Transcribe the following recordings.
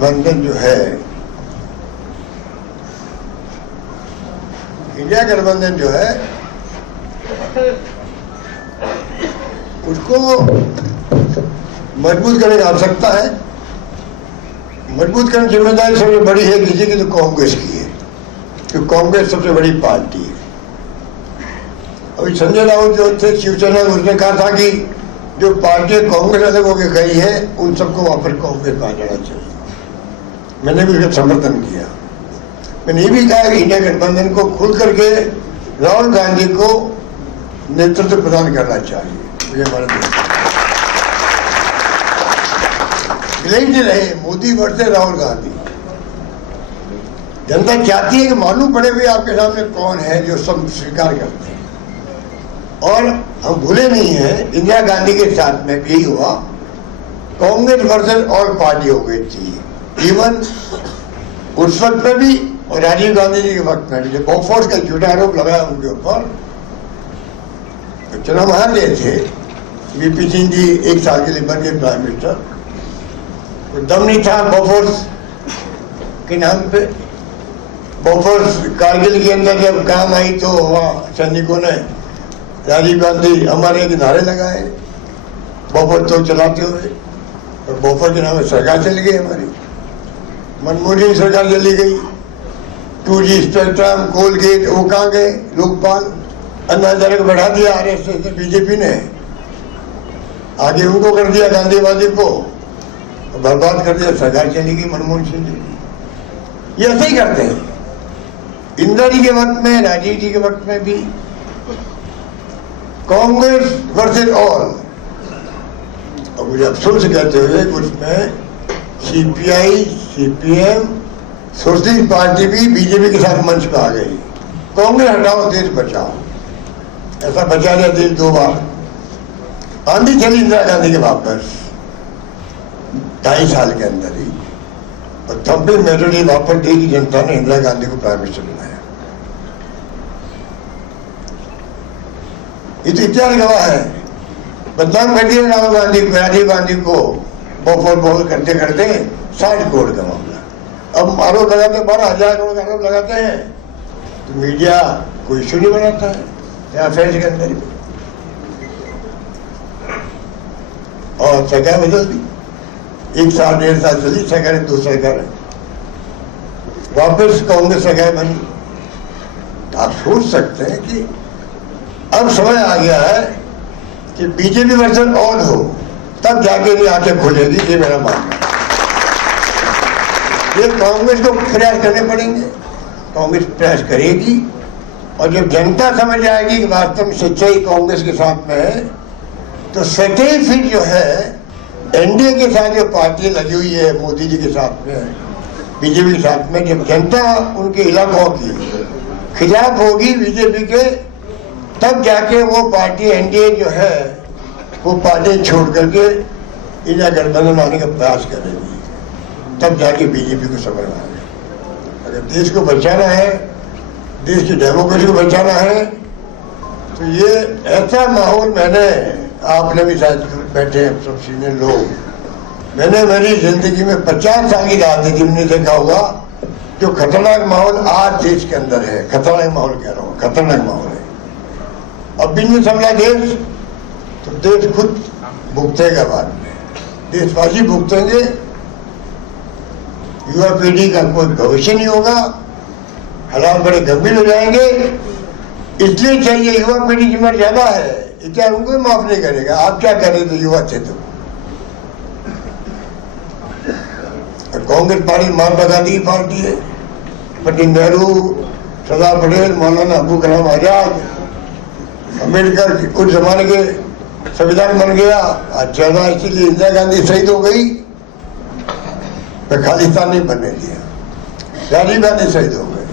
गठबंधन जो है, इंडिया गठबंधन जो है, उसको मजबूत करने की आवश्यकता है। मजबूत करने की जिम्मेदारी सबसे बड़ी है किसी की, तो कांग्रेस की है, क्योंकि कांग्रेस सबसे बड़ी पार्टी है। अभी संजय राउत जो थे शिवसेना, उसने कहा था कि जो पार्टी कांग्रेस अलग होकर गई है उन सबको वापस कांग्रेस में आ जाना चाहिए। मैंने भी उसका समर्थन किया। मैंने ये भी कहा कि इंडिया गठबंधन को खुल करके राहुल गांधी को नेतृत्व प्रदान करना चाहिए। मुझे हमारे रहे मोदी वर्सेस राहुल गांधी। जनता चाहती है कि मालूम पड़े हुए आपके सामने कौन है जो सब स्वीकार करते हैं। और हम भूले नहीं हैं, इंदिरा गांधी के साथ में भी हुआ, कांग्रेस वर्सेस ऑल पार्टी हो गई थी। इवन उस वक्त में भी और राजीव गांधी जी के वक्त में भी जब बोफोर्स का झूठा आरोप लगाया उनके ऊपर, तो चुनाव हार गए थे। वीपी सिंह जी 1 साल के लिए बन गए प्राइम मिनिस्टर। तो दम नहीं था बोफोर्स के नाम पे। बोफोर्स कारगिल के अंदर जब काम आई तो वहाँ सैनिकों ने राजीव गांधी हमारे के नारे लगाए बोफोर्स तो चलाते हुए, और बोफोर्स के नाम सरकार चली गई हमारी। मनमोहन सिंह सरकार चली गई। 2G स्पेक्ट्रम, कोलगेट, वो कहाँ गए? लोकपाल, अन्ना हजारे को बढ़ा दिया आरएसएस ने, बीजेपी ने आगे उनको कर दिया, गांधीवादी को बर्बाद कर दिया, सरकार चली गई मनमोहन सिंह जी। ये ऐसे ही करते हैं। इंदिरा जी के वक्त में, राजीव जी के वक्त में भी कांग्रेस वर्सेस ऑल। और मुझे अफसोस कहते हुए उसमें सीपीआई, सीपीएम, सोशलिस्ट पार्टी भी बीजेपी के साथ मंच पर आ गई। कांग्रेस हटाओ, देश बचाओ। ऐसा बचा लिया देश 2 बार। आंधी चली इंदिरा गांधी के वापस 2.5 साल के अंदर ही, और तब भी मेजोरिटी वापस देगी जनता ने इंदिरा गांधी को प्राइम मिनिस्टर बनाया। ये तो इतिहास गवाह है। बदनाम कर दिया राजीव गांधी को बोल करते करते 60 करोड़ का मामला। अब आरोप लगाते 12,000 करोड़ का आरोप लगाते हैं, तो मीडिया कोई इशू नहीं बनाता है या अफेयर्स के अंदर ही। और सरकार बदल दी, 1 साल 1.5 साल चली सरकार, 2 सरकार वापस कांग्रेस सरकार बनी। आप सोच सकते हैं कि अब समय आ गया है कि बीजेपी वर्सेस ऑल हो, तब जाके ये आंखें खुलेगी। ये मेरा मानना है। ये कांग्रेस को प्रयास करने पड़ेंगे, कांग्रेस प्रयास करेगी, और जब जनता समझ आएगी कि वास्तव में सच्चाई कांग्रेस के साथ में है, तो सच्चाई फिर जो है एनडीए के साथ जो पार्टी लगी हुई है, मोदी जी के साथ में, बीजेपी के साथ में, जब जनता उनके इलाकों की खिलाफ होगी बीजेपी के, तब जाके वो पार्टी एनडीए जो है वो पार्टी छोड़ करके इंडिया गठबंधन आने का प्रयास करेगी। तब जाके बीजेपी को समझ आएगा। अगर देश को बचाना है, देश की डेमोक्रेसी को बचाना है, तो ये ऐसा माहौल, मैंने, आपने भी शायद बैठे हैं सब सीनियर लोग, मैंने मेरी जिंदगी में 50 साल की राजनीति में देखा होगा जो खतरनाक माहौल आज देश के अंदर है। खतरनाक माहौल कह रहा हूँ, खतरनाक माहौल है। अब बिजनेस संभला देश, तो देश खुद भुगतेगा बाद में, देशवासी भुगतेंगे। युवा पीढ़ी का कोई भविष्य नहीं होगा, हालात बड़े गंभीर हो जाएंगे। इसलिए चाहिए, युवा पीढ़ी की उम्र ज्यादा है, इतिहास उनको माफ नहीं करेगा। आप क्या कर रहे थे युवा थे तो? कांग्रेस पार्टी महात्मा गांधी की पार्टी है। पंडित नेहरू, सरदार पटेल, मौलाना अबू कलाम आजाद, अम्बेडकर उस जमाने के संविधान बन गया। आज चल रहा, इसीलिए इंदिरा गांधी शहीद हो गई, खालिस्तान नहीं बनने दिया। राजीव गांधी शहीद हो गए,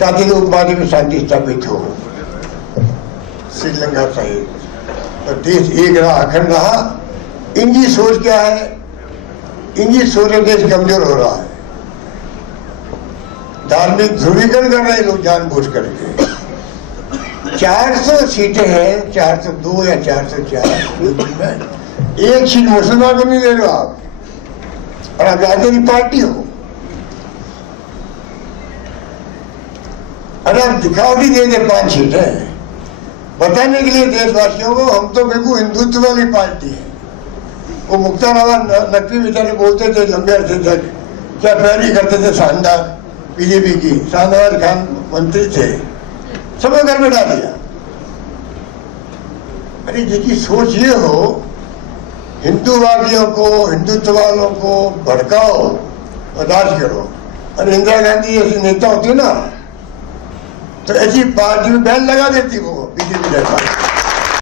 चाहते लोग पार्टी में शांति स्थापित हो, श्रीलंका शहीद, और देश एक रहा, अखंड रहा। इनकी सोच क्या है? इनकी सोच से देश कमजोर हो रहा है। धार्मिक ध्रुवीकरण कर रहे लोग जानबूझ करके। 400 सीटें हैं, 402 या 404, एक सीट मुसलमान को नहीं दे रहे हो आप। और आप राजनीतिक पार्टी हो। अरे आप दिखावटी दे दे 5 सीटें बताने के लिए देशवासियों को हम तो बिल्कुल हिंदुत्व वाली पार्टी है। वो मुख्तार अब्बास नकवी बेचारे बोलते थे लंबे अरसे तक, क्या पैरवी करते थे शानदार बीजेपी की, शाहनवाज खान मंत्री थे, सब घर में डाल दिया। अरे जिसकी सोच ये हो हिंदूवादियों को हिंदुत्व वालों को भड़काओ और राज करो। और इंदिरा गांधी जैसी नेता होती ना तो ऐसी पार्टी में बैन लगा देती वो बीजेपी जैसा।